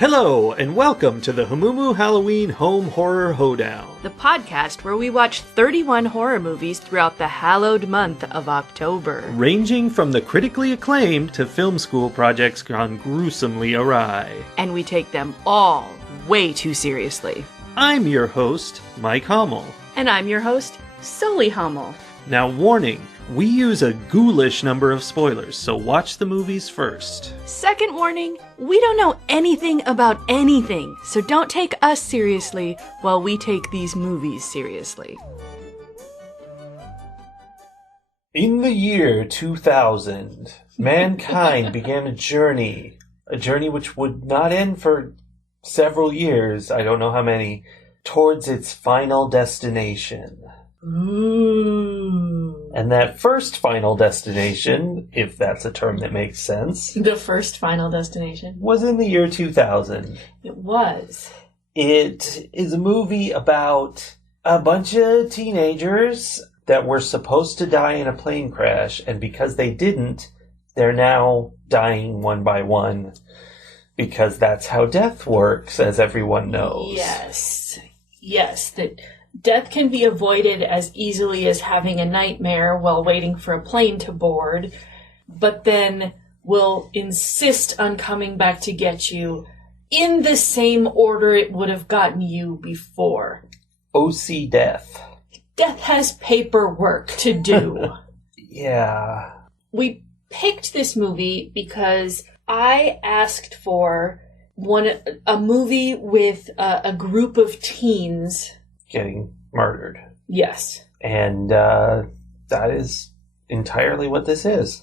Hello, and welcome to the Hamumu Halloween Home Horror Hoedown. The podcast where we watch 31 horror movies throughout the hallowed month of October. Ranging from the critically acclaimed to film school projects gone gruesomely awry. And we take them all way too seriously. I'm your host, Mike Hummel. And I'm your host, Sully Hummel. Now warning, we use a ghoulish number of spoilers, so watch the movies first. Second warning, we don't know anything about anything, so don't take us seriously while we take these movies seriously. In the year 2000, mankind began a journey which would not end for several years, I don't know how many, towards its final destination. Ooh. And that first final destination, if that's a term that makes sense, The first final destination? was in the year 2000. It was. It is a movie about a bunch of teenagers that were supposed to die in a plane crash, and because they didn't, they're now dying one by one, because that's how death works, as everyone knows. Yes, that death can be avoided as easily as having a nightmare while waiting for a plane to board, but then will insist on coming back to get you in the same order it would have gotten you before. OC Death. Death has paperwork to do. Yeah. We picked this movie because I asked for a movie with a group of teens Getting murdered. Yes. And that is entirely what this is.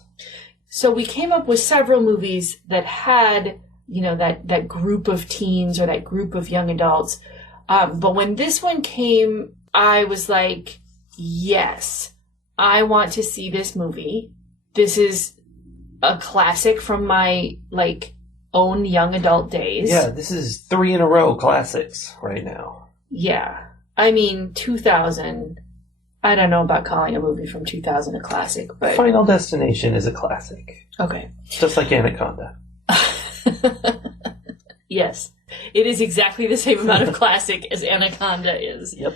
So we came up with several movies that had, that group of teens or that group of young adults. But when this one came, I was like, yes, I want to see this movie. This is a classic from my, own young adult days. Yeah, this is 3 in a row classics right now. Yeah. I mean, 2000, I don't know about calling a movie from 2000 a classic, but... Final Destination is a classic. Okay. Just like Anaconda. Yes. It is exactly the same amount of classic as Anaconda is. Yep.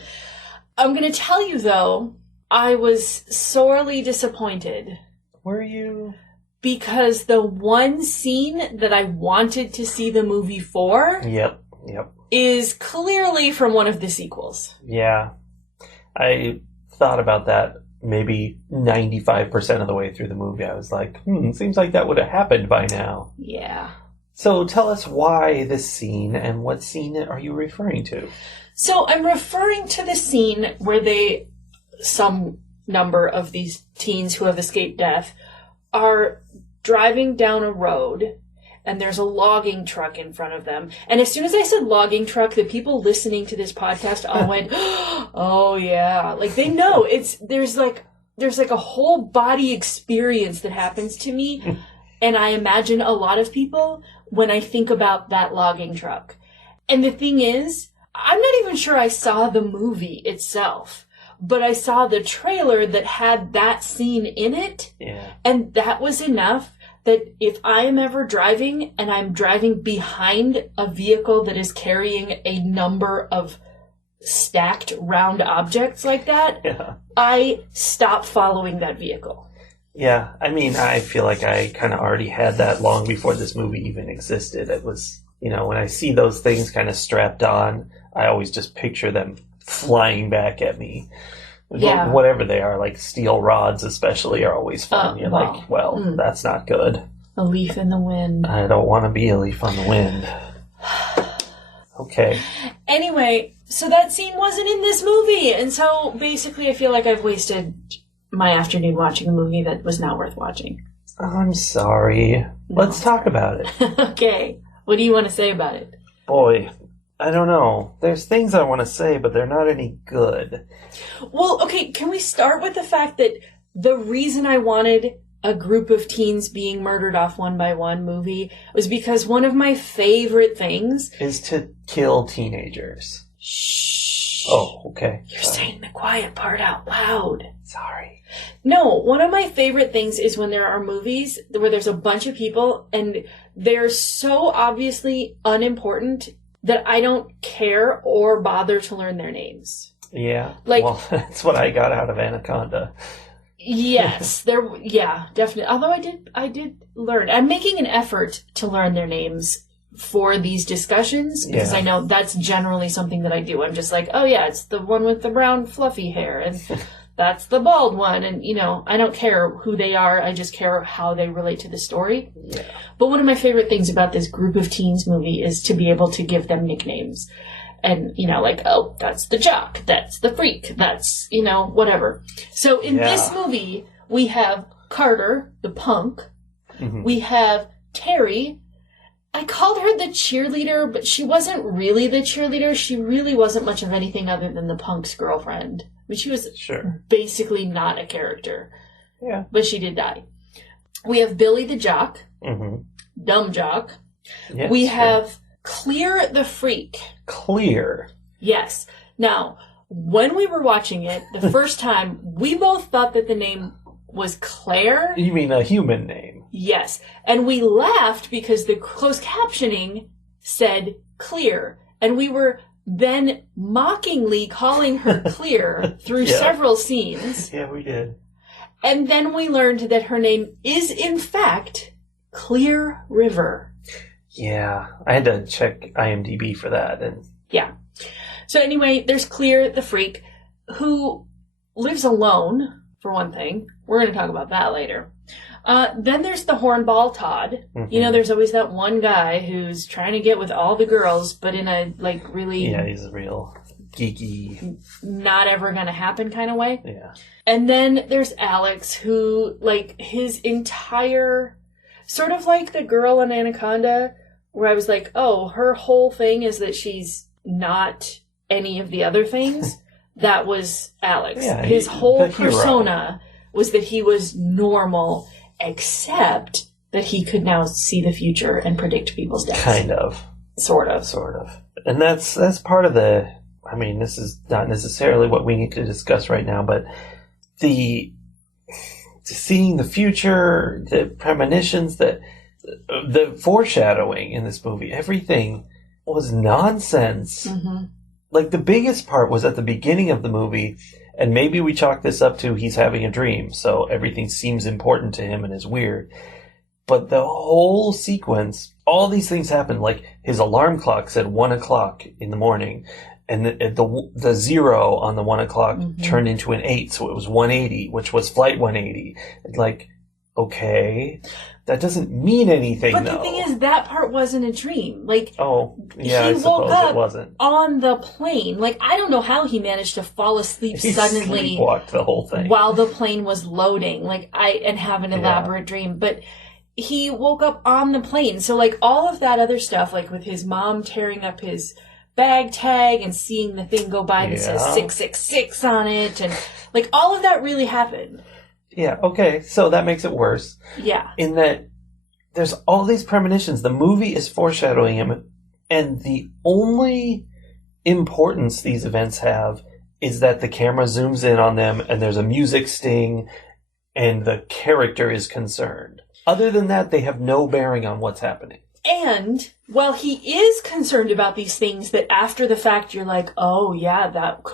I'm going to tell you, though, I was sorely disappointed. Were you? Because the one scene that I wanted to see the movie for... Yep. is clearly from one of the sequels. Yeah. I thought about that maybe 95% of the way through the movie. I was like, seems like that would have happened by now. Yeah. So tell us why this scene, and what scene are you referring to? So I'm referring to the scene where some number of these teens who have escaped death are driving down a road, and there's a logging truck in front of them. And as soon as I said logging truck, the people listening to this podcast all went, oh yeah. They know there's a whole body experience that happens to me. And I imagine a lot of people when I think about that logging truck. And the thing is, I'm not even sure I saw the movie itself, but I saw the trailer that had that scene in it. Yeah. And that was enough that if I am ever driving and I'm driving behind a vehicle that is carrying a number of stacked round objects like that, I stop following that vehicle. Yeah, I mean, I feel like I kind of already had that long before this movie even existed. It was, when I see those things kind of strapped on, I always just picture them flying back at me. Yeah. Whatever they are, like steel rods especially, are always fun. You're that's not good. A leaf in the wind. I don't want to be a leaf on the wind. Okay. Anyway, so that scene wasn't in this movie, and so basically I feel like I've wasted my afternoon watching a movie that was not worth watching. I'm sorry. Let's talk about it. Okay. What do you want to say about it? Boy, I don't know. There's things I want to say, but they're not any good. Well, okay, can we start with the fact that the reason I wanted a group of teens being murdered off one by one movie was because one of my favorite things is to kill teenagers. Shh. Oh, okay. You're saying the quiet part out loud. Sorry. No, one of my favorite things is when there are movies where there's a bunch of people and they're so obviously unimportant that I don't care or bother to learn their names. Yeah. Like, well, that's what I got out of Anaconda. Yes, definitely. Although I did learn. I'm making an effort to learn their names for these discussions because I know that's generally something that I do. I'm just like, oh yeah, it's the one with the brown fluffy hair and that's the bald one. And, I don't care who they are. I just care how they relate to the story. Yeah. But one of my favorite things about this group of teens movie is to be able to give them nicknames. And, like, oh, that's the jock, that's the freak, that's, whatever. So in this movie, we have Carter, the punk. Mm-hmm. We have Terry. I called her the cheerleader, but she wasn't really the cheerleader. She really wasn't much of anything other than the punk's girlfriend. I mean, she was basically not a character. Yeah. But she did die. We have Billy the jock. Mm-hmm. Dumb jock. Yes, we have Clear the freak. Clear. Yes. Now, when we were watching it the first time, we both thought that the name was Claire. You mean a human name? Yes. And we laughed because the closed captioning said Clear. And we were then mockingly calling her Clear through several scenes. Yeah, we did. And then we learned that her name is, in fact, Clear River. Yeah, I had to check IMDb for that. Yeah. So anyway, there's Clear the freak, who lives alone, for one thing. We're going to talk about that later. Then there's the hornball Todd. Mm-hmm. There's always that one guy who's trying to get with all the girls, but in a, really... Yeah, he's a real geeky... Not ever going to happen kind of way. Yeah. And then there's Alex, who, his entire... Sort of like the girl in Anaconda, where I was like, oh, her whole thing is that she's not any of the other things. That was Alex. Yeah, his whole persona was that he was normal, except that he could now see the future and predict people's deaths. Kind of. Sort of. And that's part of the... I mean, this is not necessarily what we need to discuss right now, but seeing the future, the premonitions, the foreshadowing in this movie, everything was nonsense. Mm-hmm. The biggest part was at the beginning of the movie, and maybe we chalk this up to he's having a dream, so everything seems important to him and is weird. But the whole sequence, all these things happened, his alarm clock said 1 o'clock in the morning, and the 0 on the 1 o'clock turned into an 8, so it was 180, which was flight 180. Okay, that doesn't mean anything, But the thing is, that part wasn't a dream. Oh, yeah, I suppose it wasn't. On the plane. I don't know how he managed to fall asleep suddenly. He sleepwalked the whole thing. While the plane was loading, and have an elaborate dream. But he woke up on the plane. So, all of that other stuff, with his mom tearing up his bag tag and seeing the thing go by that says 666 on it, and all of that really happened. Yeah, okay, so that makes it worse. Yeah. In that there's all these premonitions. The movie is foreshadowing him, and the only importance these events have is that the camera zooms in on them and there's a music sting and the character is concerned. Other than that, they have no bearing on what's happening. And while he is concerned about these things, that after the fact you're like, oh yeah, that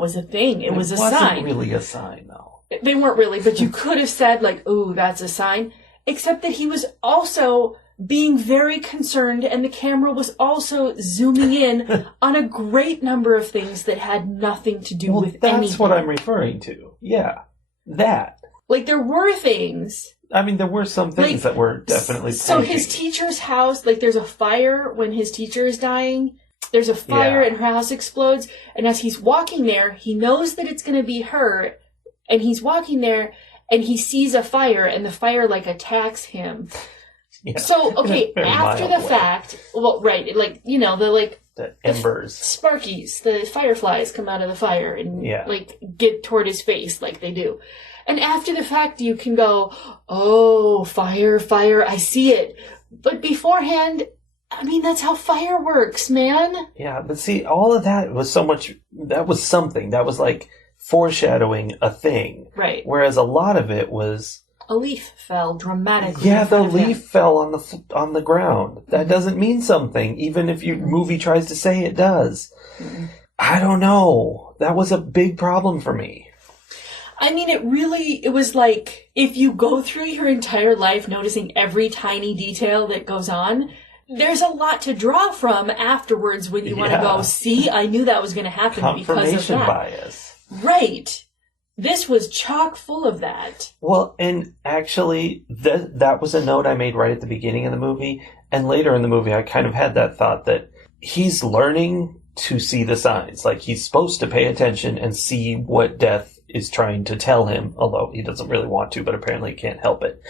was a thing. It was a sign. It wasn't really a sign, though. They weren't really, but you could have said ooh, that's a sign. Except that he was also being very concerned, and the camera was also zooming in on a great number of things that had nothing to do with anything. That's what I'm referring to. Yeah, that. There were things. I mean, there were some things that were definitely So his teacher's house, there's a fire when his teacher is dying. There's a fire and her house explodes. And as he's walking there, he knows that it's going to be her. And he's walking there and he sees a fire and the fire attacks him. Yeah. So, okay, after the fact, well, right, the embers. Sparkies, the fireflies come out of the fire and get toward his face like they do. And after the fact, you can go, oh, fire, I see it. But beforehand, I mean, that's how fire works, man. Yeah, but see, all of that was that was something. That was like foreshadowing a thing. Right. Whereas a lot of it was... A leaf fell dramatically. Yeah, the leaf fell on the ground. That doesn't mean something, even if your movie tries to say it does. I don't know. That was a big problem for me. I mean, it was like, if you go through your entire life noticing every tiny detail that goes on, there's a lot to draw from afterwards when you want to go, see, I knew that was going to happen because of that. Confirmation bias. Right. This was chock full of that. Well, and actually, that was a note I made right at the beginning of the movie. And later in the movie, I kind of had that thought that he's learning to see the signs. Like, he's supposed to pay attention and see what death is trying to tell him, although he doesn't really want to, but apparently he can't help it.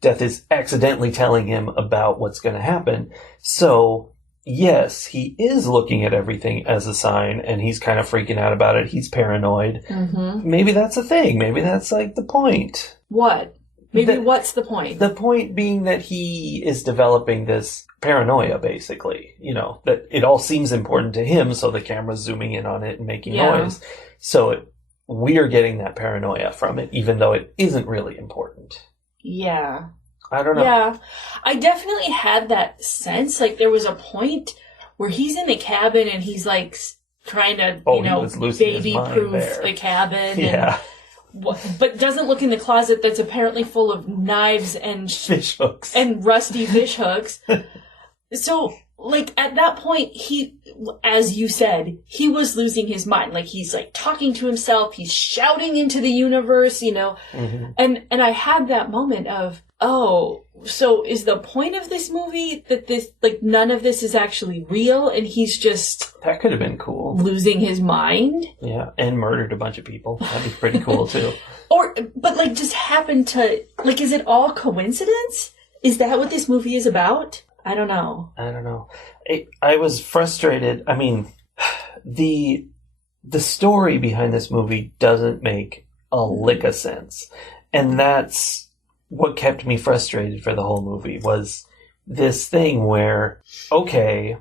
Death is accidentally telling him about what's going to happen. So, yes, he is looking at everything as a sign, and he's kind of freaking out about it. He's paranoid. Mm-hmm. Maybe that's a thing. Maybe that's like the point. What? Maybe what's the point? The point being that he is developing this paranoia, basically. You know, that it all seems important to him, so the camera's zooming in on it and making noise. So we're getting that paranoia from it, even though it isn't really important. Yeah. I don't know. Yeah. I definitely had that sense. Like, there was a point where he's in the cabin and he's, like, trying to, baby-proof the cabin. Yeah. But doesn't look in the closet that's apparently full of knives and... fish hooks. And rusty fish hooks. So, like, at that point, he, as you said, he was losing his mind. Like, he's, like, talking to himself. He's shouting into the universe, you know. Mm-hmm. And I had that moment of, oh, so is the point of this movie that this, like, none of this is actually real and he's just... That could have been cool. Losing his mind? Yeah, and murdered a bunch of people. That'd be pretty cool, too. But, like, just happened to... Like, is it all coincidence? Is that what this movie is about? I don't know. I was frustrated. I mean, the story behind this movie doesn't make a lick of sense. And that's what kept me frustrated for the whole movie, was this thing where, okay,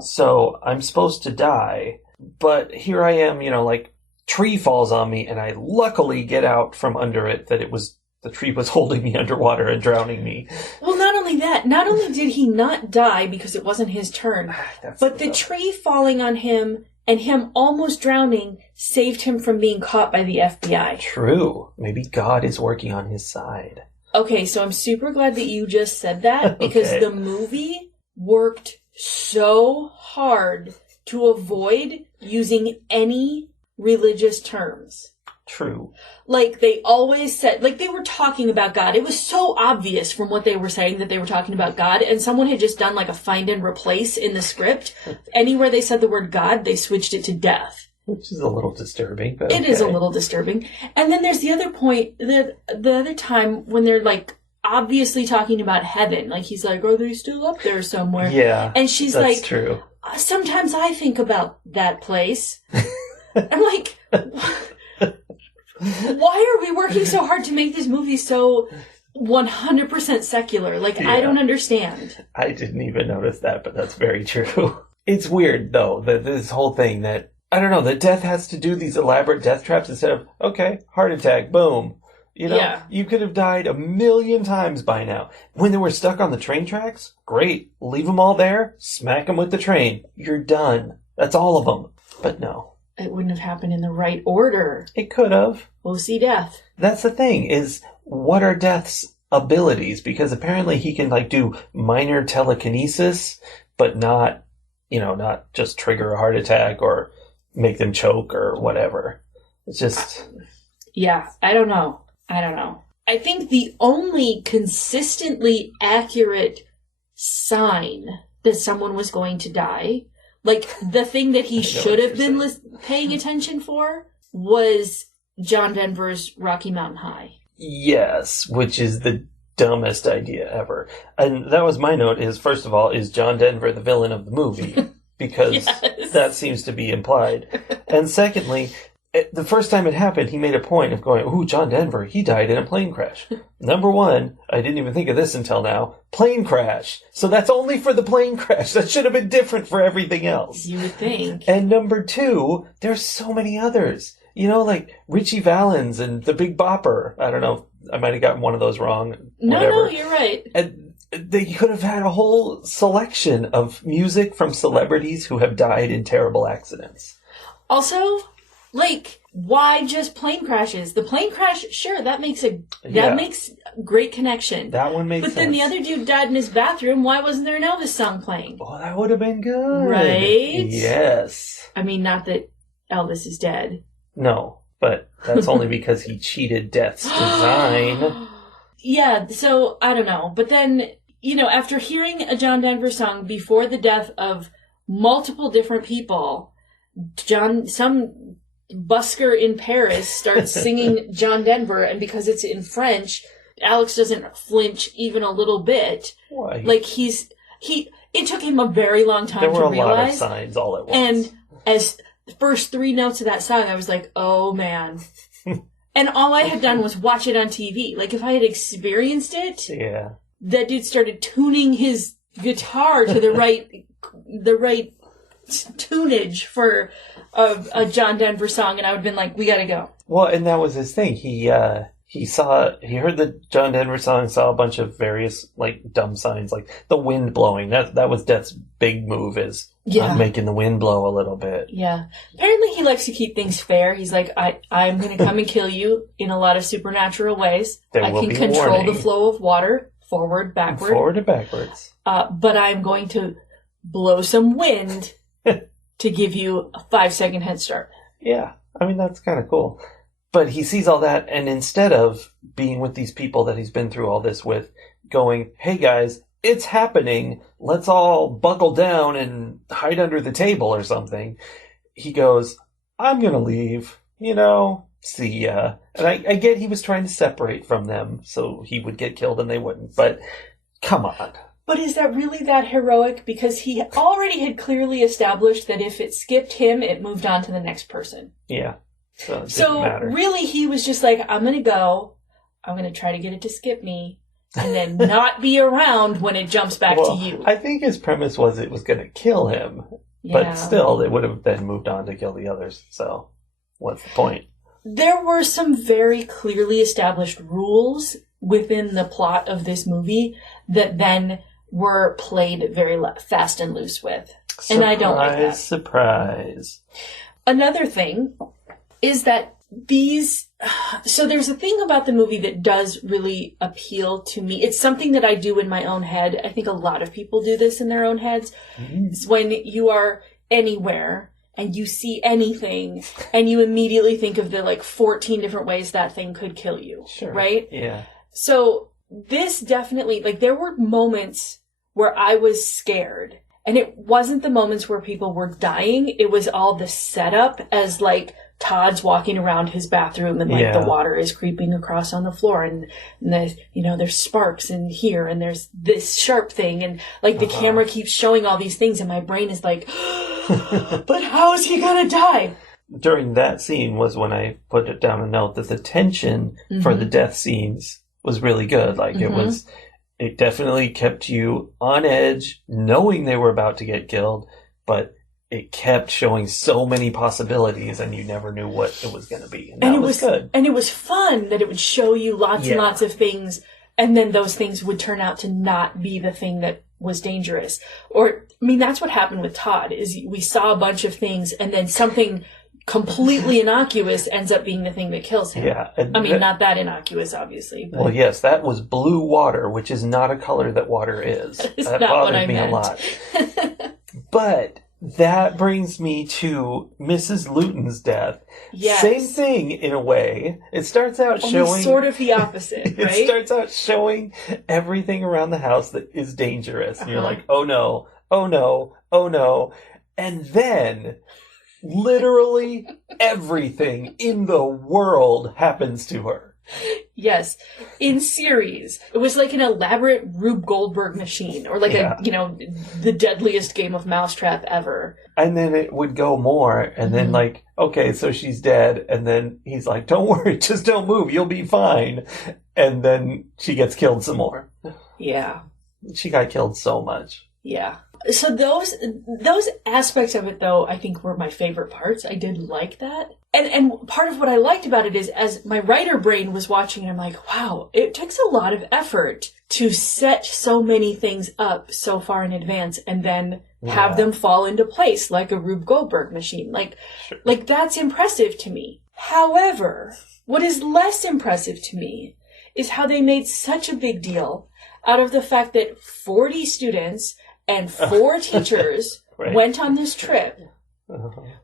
so I'm supposed to die, but here I am, you know, like, tree falls on me, and I luckily get out from under it, the tree was holding me underwater and drowning me. Well, not only that, not only did he not die because it wasn't his turn, but the tree falling on him and him almost drowning saved him from being caught by the FBI. True. Maybe God is working on his side. Okay, so I'm super glad that you just said that, because the movie worked so hard to avoid using any religious terms. True. Like, they always said, like, they were talking about God. It was so obvious from what they were saying that they were talking about God, and someone had just done, like, a find and replace in the script. Anywhere they said the word God, they switched it to death. Which is a little disturbing, but It is a little disturbing. And then there's the other point, the other time when they're, like, obviously talking about heaven. Like, he's like, are they still up there somewhere? Yeah, and she's that's like, true. Sometimes I think about that place. I'm like... Why are we working so hard to make this movie so 100% secular? Like, I don't understand. I didn't even notice that, but that's very true. It's weird, though, that this whole thing that, I don't know, that death has to do these elaborate death traps instead of, okay, heart attack, boom. You know, you could have died 1,000,000 times by now. When they were stuck on the train tracks, great. Leave them all there, smack them with the train. You're done. That's all of them. But no. It wouldn't have happened in the right order. It could have. We'll see death. That's the thing, is what are Death's abilities? Because apparently he can, like, do minor telekinesis, but not, you know, not just trigger a heart attack or make them choke or whatever. It's just... Yeah, I don't know. I think the only consistently accurate sign that someone was going to die... Like, the thing that he should have been paying attention for was John Denver's Rocky Mountain High. Yes, which is the dumbest idea ever. And that was my note, is, first of all, is John Denver the villain of the movie? Because that seems to be implied. And secondly, the first time it happened, he made a point of going, ooh, John Denver, he died in a plane crash. Number one, I didn't even think of this until now, plane crash. So that's only for the plane crash. That should have been different for everything else. You would think. And number two, there's so many others. You know, like Richie Valens and The Big Bopper. I don't know, I might have gotten one of those wrong. No, you're right. And they could have had a whole selection of music from celebrities who have died in terrible accidents. Also, like, why just plane crashes? The plane crash, sure, that makes great connection. That one makes sense. But then the other dude died in his bathroom. Why wasn't there an Elvis song playing? Oh, that would have been good. Right? Yes. I mean, not that Elvis is dead. No, but that's only because he cheated death's design. Yeah, so, I don't know. But then, after hearing a John Denver song before the death of multiple different people, some busker in Paris starts singing John Denver, and because it's in French, Alex doesn't flinch even a little bit. Why? Like, it took him a very long time to realize. There were a lot of signs all at once. And as the first 3 notes of that song, I was like, oh man. And all I had done was watch it on TV. Like, if I had experienced it, yeah, that dude started tuning his guitar to the right tunage for a John Denver song, and I would have been like, we gotta go. Well, and that was his thing. He heard the John Denver song, saw a bunch of various, like, dumb signs, like the wind blowing. That was Death's big move, is making the wind blow a little bit. Yeah. Apparently he likes to keep things fair. He's like, I'm going to come and kill you in a lot of supernatural ways. I can control the flow of water, forward, backward. Forward and backwards. But I'm going to blow some wind to give you a 5-second head start. Yeah. I mean, that's kind of cool. But he sees all that, and instead of being with these people that he's been through all this with, going, hey guys, it's happening, let's all buckle down and hide under the table or something, he goes, I'm gonna leave, see ya. And I get he was trying to separate from them so he would get killed and they wouldn't, but come on. But is that really that heroic? Because he already had clearly established that if it skipped him, it moved on to the next person. Yeah. So really, he was just like, I'm going to go. I'm going to try to get it to skip me. And then not be around when it jumps back to you. I think his premise was it was going to kill him. Yeah. But still, it would have then moved on to kill the others. So what's the point? There were some very clearly established rules within the plot of this movie that then were played very fast and loose with. And I don't like that. Surprise. Another thing is that so there's a thing about the movie that does really appeal to me. It's something that I do in my own head. I think a lot of people do this in their own heads. Mm-hmm. It's when you are anywhere and you see anything and you immediately think of the 14 different ways that thing could kill you. Sure. Right? Yeah. So this definitely, there were moments where I was scared. And it wasn't the moments where people were dying. It was all the setup as Todd's walking around his bathroom and the water is creeping across on the floor and there's sparks in here and there's this sharp thing and the camera keeps showing all these things and my brain is like, but how is he gonna die? During that scene was when I put it down a note that the tension for the death scenes was really good. It definitely kept you on edge, knowing they were about to get killed, but it kept showing so many possibilities and you never knew what it was going to be. And that was good. And it was fun that it would show you lots and lots of things, and then those things would turn out to not be the thing that was dangerous. That's what happened with Todd, is we saw a bunch of things and then something completely innocuous ends up being the thing that kills him. Yeah. Not that innocuous, obviously. But. Well, yes, that was blue water, which is not a color that water is. That bothered me a lot. But that brings me to Mrs. Luton's death. Yes. Same thing in a way. It starts out showing... sort of the opposite, right? It starts out showing everything around the house that is dangerous. And you're like, oh no, oh no, oh no. And then... literally everything in the world happens to her. Yes. In series. It was like an elaborate Rube Goldberg machine, or like the deadliest game of mousetrap ever. And then it would go more, and then like, okay, so she's dead, and then he's like, don't worry, just don't move, you'll be fine. And then she gets killed some more. Yeah. She got killed so much. Yeah. So those aspects of it, though, I think were my favorite parts. I did like that. And part of what I liked about it is, as my writer brain was watching it, I'm like, wow, it takes a lot of effort to set so many things up so far in advance and then have them fall into place like a Rube Goldberg machine. Like that's impressive to me. However, what is less impressive to me is how they made such a big deal out of the fact that 40 students and 4 teachers went on this trip.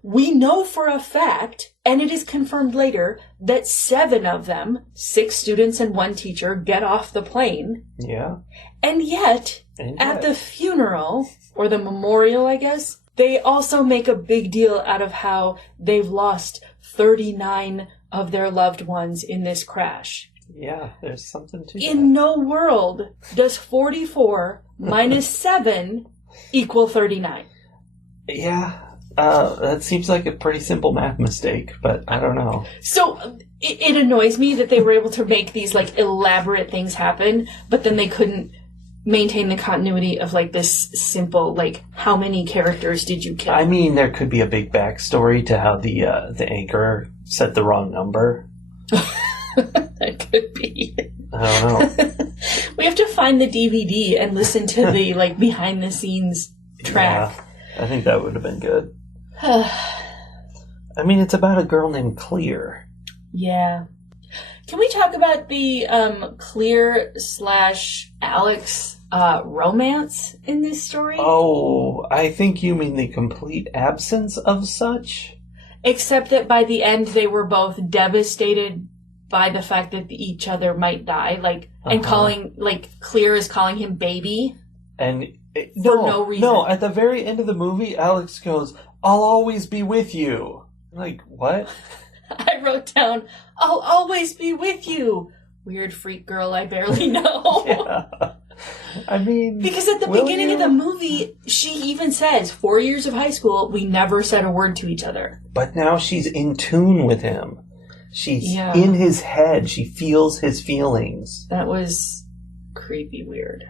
We know for a fact, and it is confirmed later, that 7 of them, 6 students and 1 teacher, get off the plane. Yeah. And yet, at the funeral, or the memorial, I guess, they also make a big deal out of how they've lost 39 of their loved ones in this crash. Yeah, there's something to In no world does 44 minus 7 equal 39. Yeah. That seems like a pretty simple math mistake, but I don't know. So it annoys me that they were able to make these like elaborate things happen, but then they couldn't maintain the continuity of like this simple, like, how many characters did you kill? I mean, there could be a big backstory to how the anchor said the wrong number. That could be. I don't know. We have to find the DVD and listen to the like behind the scenes track. Yeah, I think that would have been good. I mean, it's about a girl named Clear. Yeah. Can we talk about the Clear / Alex romance in this story? Oh, I think you mean the complete absence of such? Except that by the end they were both devastated by the fact that each other might die, and calling, Clear is calling him baby. And for no reason. No, at the very end of the movie, Alex goes, "I'll always be with you." Like, what? I wrote down, "I'll always be with you." Weird freak girl I barely know. Yeah. I mean... Because at the beginning of the movie, she even says, 4 years of high school, we never said a word to each other. But now she's in tune with him. She's in his head. She feels his feelings. That was creepy weird.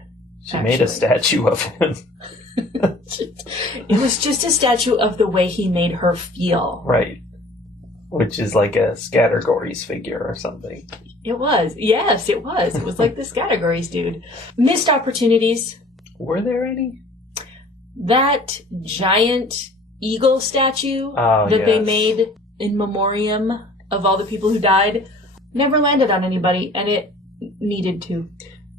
She made a statue of him. It was just a statue of the way he made her feel. Right. Which is like a Scattergories figure or something. It was. Yes, it was. It was like the Scattergories dude. Missed opportunities. Were there any? That giant eagle statue that they made in memoriam of all the people who died never landed on anybody, and it needed to.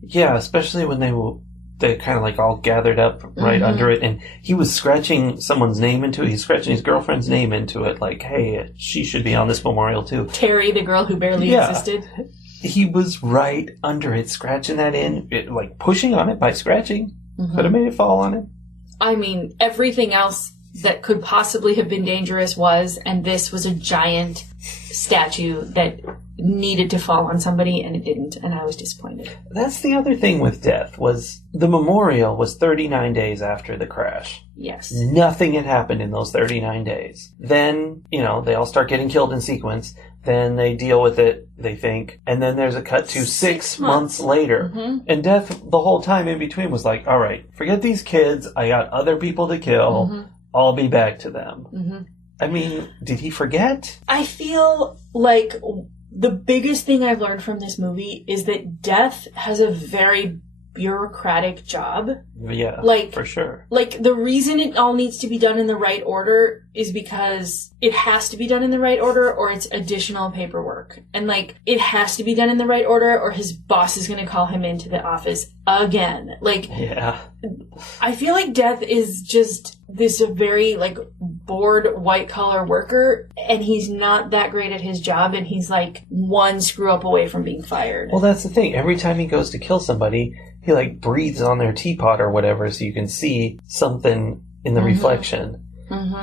Yeah, especially when they kind of like all gathered up right under it, and he was scratching someone's name into it. He's scratching his girlfriend's name into it, like, hey, she should be on this memorial too. Terry, the girl who barely existed. He was right under it, scratching that in, like pushing on it by scratching. Could have made it fall on him. I mean, everything else that could possibly have been dangerous was, and this was a giant statue that needed to fall on somebody, and it didn't, and I was disappointed. That's the other thing with death, was the memorial was 39 days after the crash. Yes. Nothing had happened in those 39 days. Then, they all start getting killed in sequence. Then they deal with it, they think, and then there's a cut to 6 months later. And Death, the whole time in between, was like, all right, forget these kids, I got other people to kill, I'll be back to them. I mean, did he forget? I feel like the biggest thing I've learned from this movie is that Death has a very bureaucratic job. Yeah, for sure. The reason it all needs to be done in the right order is because it has to be done in the right order, or it's additional paperwork. And it has to be done in the right order, or his boss is going to call him into the office again. Yeah. I feel like Death is just this very bored white collar worker, and he's not that great at his job, and he's one screw up away from being fired. Well, that's the thing. Every time he goes to kill somebody, he breathes on their teapot or whatever so you can see something in the reflection.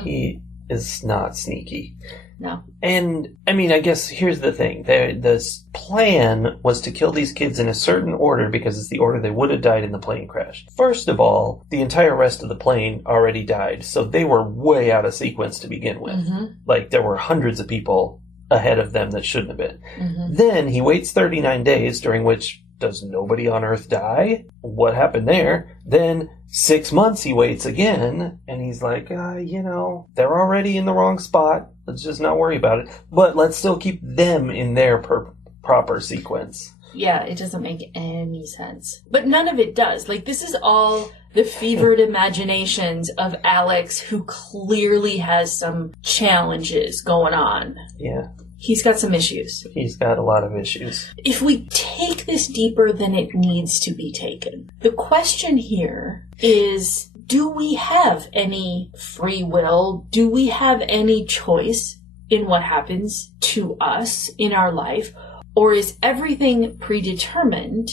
He is not sneaky. No. And, I mean, I guess here's the thing. This plan was to kill these kids in a certain order because it's the order they would have died in the plane crash. First of all, the entire rest of the plane already died, so they were way out of sequence to begin with. Mm-hmm. Like, there were hundreds of people ahead of them that shouldn't have been. Mm-hmm. Then he waits 39 days, during which does nobody on Earth die? What happened there? Then 6 months he waits again, and he's like, they're already in the wrong spot. Let's just not worry about it. But let's still keep them in their proper sequence. Yeah, it doesn't make any sense. But none of it does. Like, this is all the fevered imaginations of Alex, who clearly has some challenges going on. Yeah. He's got some issues. He's got a lot of issues. If we take this deeper than it needs to be taken, the question here is, do we have any free will? Do we have any choice in what happens to us in our life? Or is everything predetermined?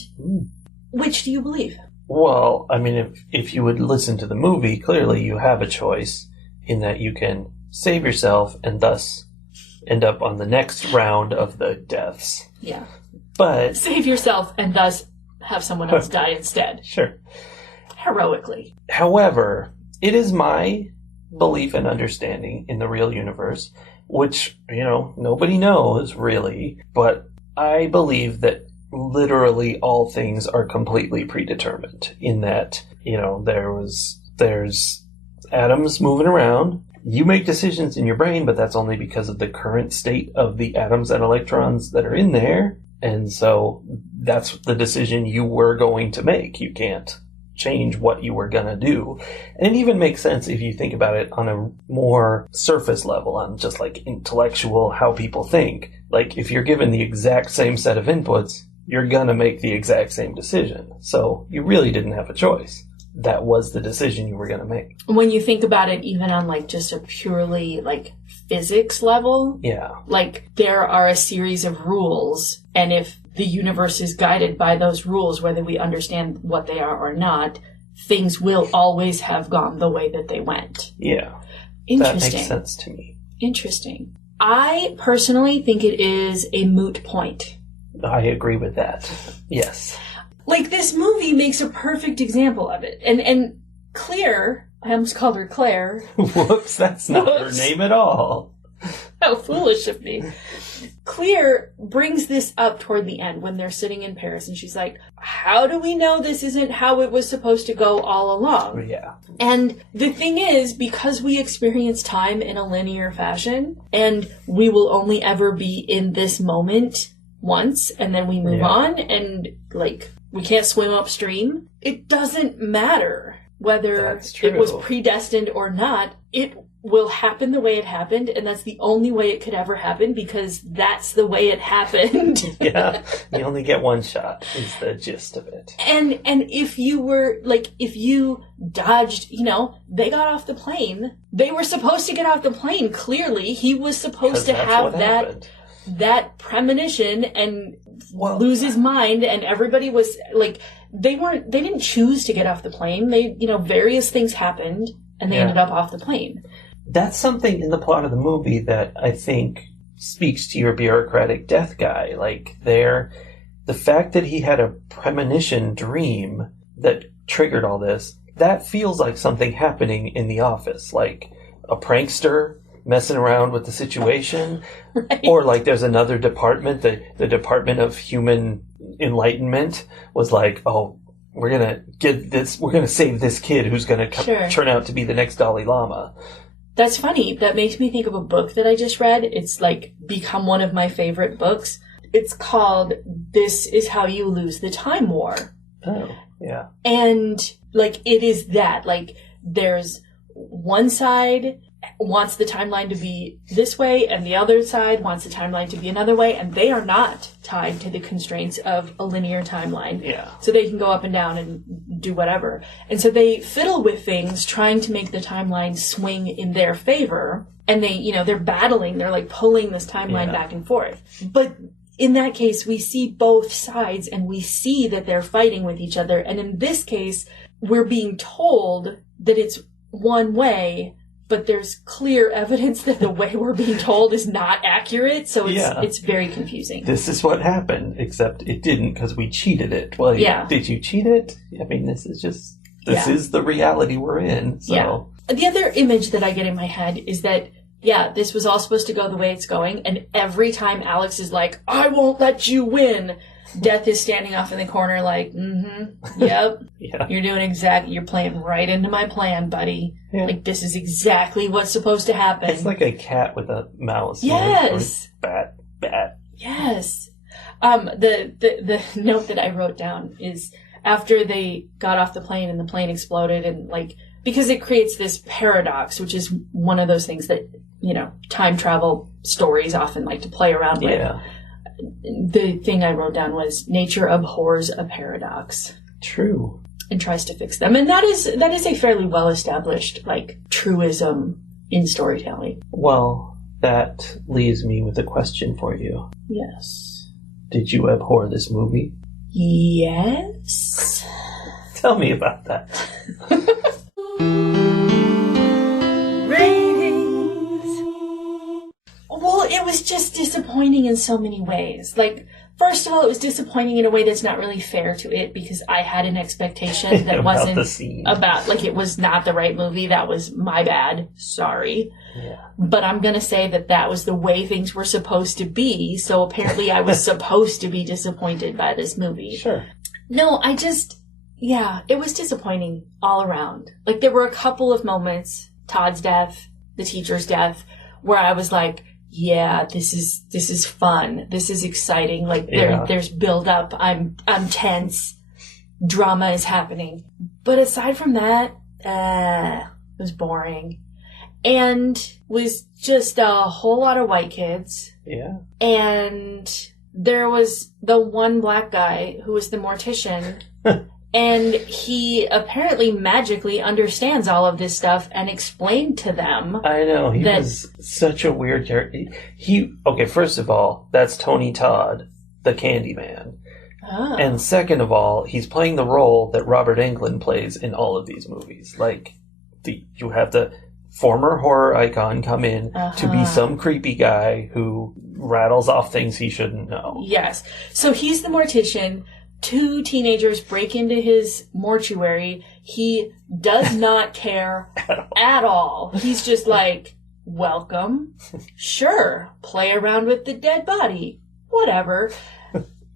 Which do you believe? Well, I mean, if you would listen to the movie, clearly you have a choice in that you can save yourself and thus end up on the next round of the deaths. Yeah. But save yourself and thus have someone else die instead. Sure. Heroically. However, it is my belief and understanding in the real universe, which, nobody knows really, but I believe that literally all things are completely predetermined in that, there's atoms moving around. You make decisions in your brain, but that's only because of the current state of the atoms and electrons that are in there. And so that's the decision you were going to make. You can't change what you were going to do. And it even makes sense if you think about it on a more surface level, on just like intellectual, how people think. Like, if you're given the exact same set of inputs, you're going to make the exact same decision. So you really didn't have a choice. That was the decision you were going to make. When you think about it, even on like just a purely like physics level, yeah, like there are a series of rules, and if the universe is guided by those rules, whether we understand what they are or not, things will always have gone the way that they went. Yeah. Interesting. That makes sense to me. Interesting. I personally think it is a moot point. I agree with that. Yes. Like, this movie makes a perfect example of it. And Claire, I almost called her Claire. Whoops, that's not her name at all. How foolish of me. Claire brings this up toward the end when they're sitting in Paris, and she's like, how do we know this isn't how it was supposed to go all along? Yeah. And the thing is, because we experience time in a linear fashion, and we will only ever be in this moment once, and then we move on, and, like, we can't swim upstream, it doesn't matter whether it was predestined or not. It will happen the way it happened, and that's the only way it could ever happen, because that's the way it happened. Yeah, you only get one shot, is the gist of it. And if you were, like, if you dodged, they got off the plane. They were supposed to get off the plane, clearly. He was supposed to have that premonition and lose his mind, and everybody was, like, they didn't choose to get off the plane. Various things happened, and they ended up off the plane. That's something in the plot of the movie that I think speaks to your bureaucratic death guy. Like, the fact that he had a premonition dream that triggered all this, that feels like something happening in the office. Like a prankster messing around with the situation. Right. Or like there's another department, the Department of Human Enlightenment was like, oh, we're going to save this kid who's going to turn out to be the next Dalai Lama. That's funny. That makes me think of a book that I just read. It's like become one of my favorite books. It's called This Is How You Lose the Time War. Oh, yeah. And like it is that. Like there's one side wants the timeline to be this way, and the other side wants the timeline to be another way, and they are not tied to the constraints of a linear timeline. Yeah. So they can go up and down and do whatever. And so they fiddle with things, trying to make the timeline swing in their favor, and they're battling, they're like pulling this timeline back and forth. But in that case, we see both sides, and we see that they're fighting with each other, and in this case, we're being told that it's one way but there's clear evidence that the way we're being told is not accurate, so it's very confusing. This is what happened, except it didn't because we cheated it. Well, did you cheat it? I mean, this is the reality we're in. So. Yeah. The other image that I get in my head is that, this was all supposed to go the way it's going, and every time Alex is like, I won't let you win, Death is standing off in the corner like, yep, you're playing right into my plan, buddy. Yeah. Like, this is exactly what's supposed to happen. It's like a cat with a mouse. Yes. Bat. Yes. The note that I wrote down is after they got off the plane and the plane exploded and because it creates this paradox, which is one of those things that, time travel stories often like to play around with. Yeah. The thing I wrote down was nature abhors a paradox. True. And tries to fix them. And that is a fairly well established truism in storytelling. Well, that leaves me with a question for you. Yes. Did you abhor this movie? Yes. Tell me about that. Well, it was just disappointing in so many ways. First of all, it was disappointing in a way that's not really fair to it because I had an expectation that wasn't the scene. About, it was not the right movie. That was my bad. Sorry. Yeah. But I'm going to say that was the way things were supposed to be. So apparently I was supposed to be disappointed by this movie. Sure. No, it was disappointing all around. There were a couple of moments, Todd's death, the teacher's death, where I was like, yeah, this is fun. This is exciting. There's build up. I'm tense. Drama is happening. But aside from that, it was boring. And was just a whole lot of white kids. Yeah. And there was the one black guy who was the mortician. And he apparently magically understands all of this stuff and explained to them. I know. He was such a weird character. First of all, that's Tony Todd, the Candyman. Oh. And second of all, he's playing the role that Robert Englund plays in all of these movies. You have the former horror icon come in to be some creepy guy who rattles off things he shouldn't know. Yes. So he's the mortician. 2 teenagers break into his mortuary. He does not care at all. He's just like, welcome. Sure. Play around with the dead body. Whatever.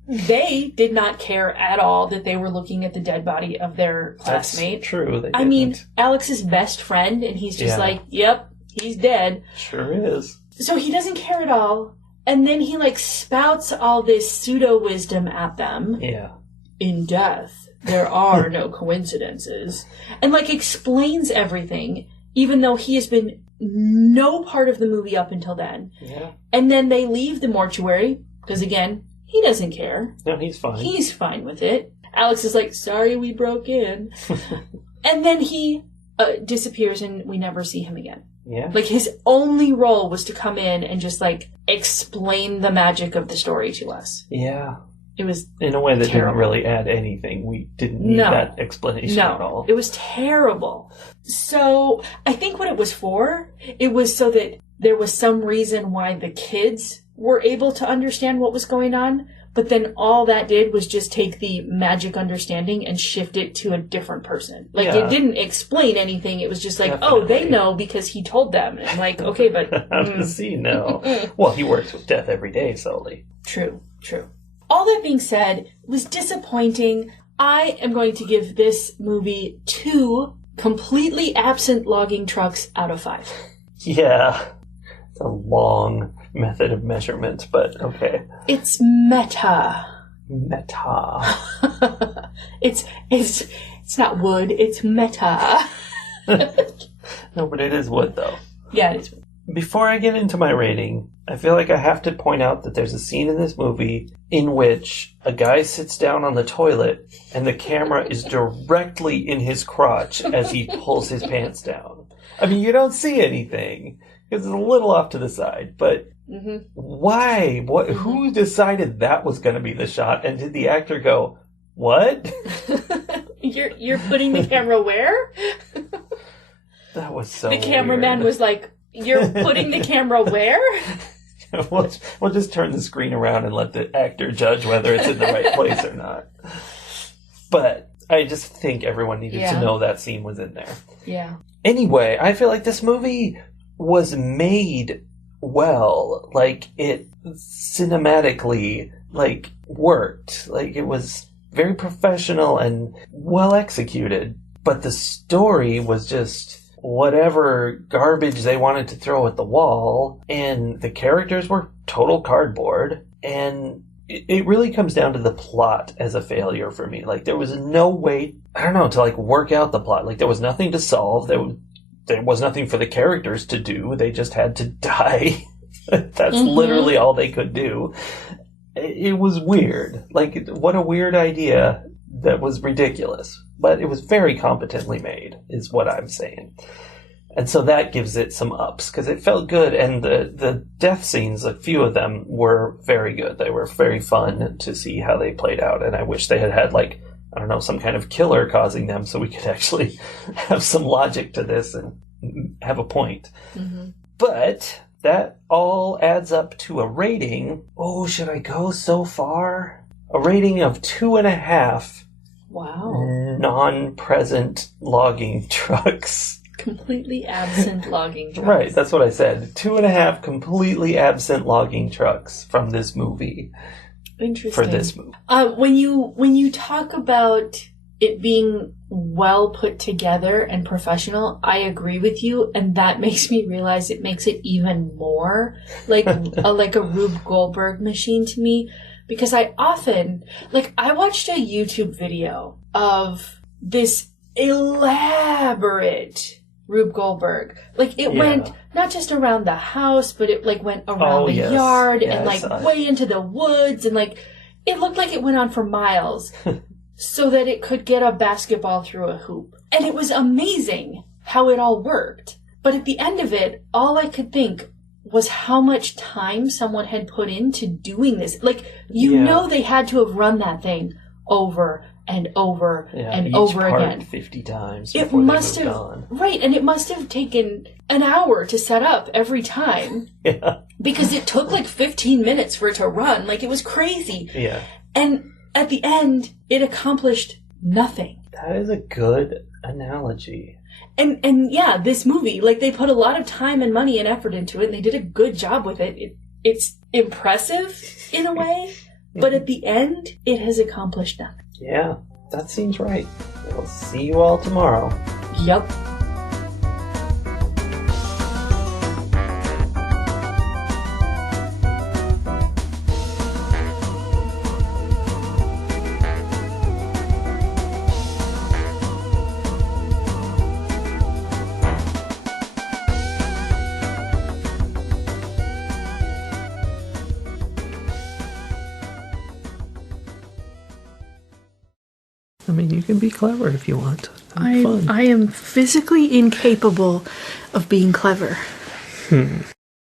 They did not care at all that they were looking at the dead body of their classmate. That's true. I mean, Alex's best friend, and he's just like, yep, he's dead. Sure is. So he doesn't care at all. And then he spouts all this pseudo-wisdom at them. Yeah. In death, there are no coincidences. And explains everything, even though he has been no part of the movie up until then. Yeah. And then they leave the mortuary, because again, he doesn't care. No, he's fine. He's fine with it. Alex is like, sorry we broke in. And then he disappears and we never see him again. Yeah. His only role was to come in and just explain the magic of the story to us. Yeah. It was in a way that terrible. Didn't really add anything. We didn't need that explanation at all. It was terrible. So I think what it was for, it was so that there was some reason why the kids were able to understand what was going on, but then all that did was just take the magic understanding and shift it to a different person. It didn't explain anything. It was just Definitely. Oh, they know because he told them. And okay, but... How does he know? Well, he works with death every day, solely. True. All that being said, it was disappointing. I am going to give this movie 2 completely absent logging trucks out of 5. Yeah. It's a long method of measurement, but okay. It's meta. It's not wood, it's meta. No, but it is wood, though. Yeah, it is wood. Before I get into my rating, I feel like I have to point out that there's a scene in this movie in which a guy sits down on the toilet and the camera is directly in his crotch as he pulls his pants down. I mean, you don't see anything because it's a little off to the side, but why? Who decided that was going to be the shot? And did the actor go, what? You're putting the camera where? That was so The cameraman weird. was like, "You're putting the camera where?" We'll just turn the screen around and let the actor judge whether it's in the right place or not. But I just think everyone needed to know that scene was in there. Yeah. Anyway, I feel like this movie was made well. Like, it cinematically, like, worked. Like, it was very professional and well executed. But the story was just whatever garbage they wanted to throw at the wall, and the characters were total cardboard, and it really comes down to the plot as a failure for me. Like, there was no way, I don't know, to, like, work out the plot. Like, there was nothing to solve. There was nothing for the characters to do. They just had to die. That's literally all they could do. It was weird. Like, what a weird idea that was ridiculous. But it was very competently made, is what I'm saying. And so that gives it some ups, because it felt good, and the death scenes, a few of them, were very good. They were very fun to see how they played out, and I wish they had, like, I don't know, some kind of killer causing them so we could actually have some logic to this and have a point. But that all adds up to a rating. Oh, should I go so far? A rating of 2.5. Wow. Non-present logging trucks. Completely absent logging trucks. Right, that's what I said. 2.5 completely absent logging trucks from this movie. Interesting. For this movie. When you talk about it being well put together and professional, I agree with you, and that makes me realize it makes it even more like a Rube Goldberg machine to me. Because I often, I watched a YouTube video of this elaborate Rube Goldberg. It went not just around the house, but it went around the yard and way into the woods, and it looked like it went on for miles so that it could get a basketball through a hoop. And it was amazing how it all worked. But at the end of it, all I could think was how much time someone had put into doing this. Know they had to have run that thing over and over and over again 50 times it before must they moved have on. Right, and it must have taken an hour to set up every time. Because it took 15 minutes for it to run. It was crazy. And at the end it accomplished nothing. That is a good analogy. And yeah, this movie, they put a lot of time and money and effort into it, and they did a good job with it. It's impressive in a way, but at the end, it has accomplished nothing. Yeah, that seems right. We'll see you all tomorrow. Yup. I mean, you can be clever if you want. Have fun. I am physically incapable of being clever.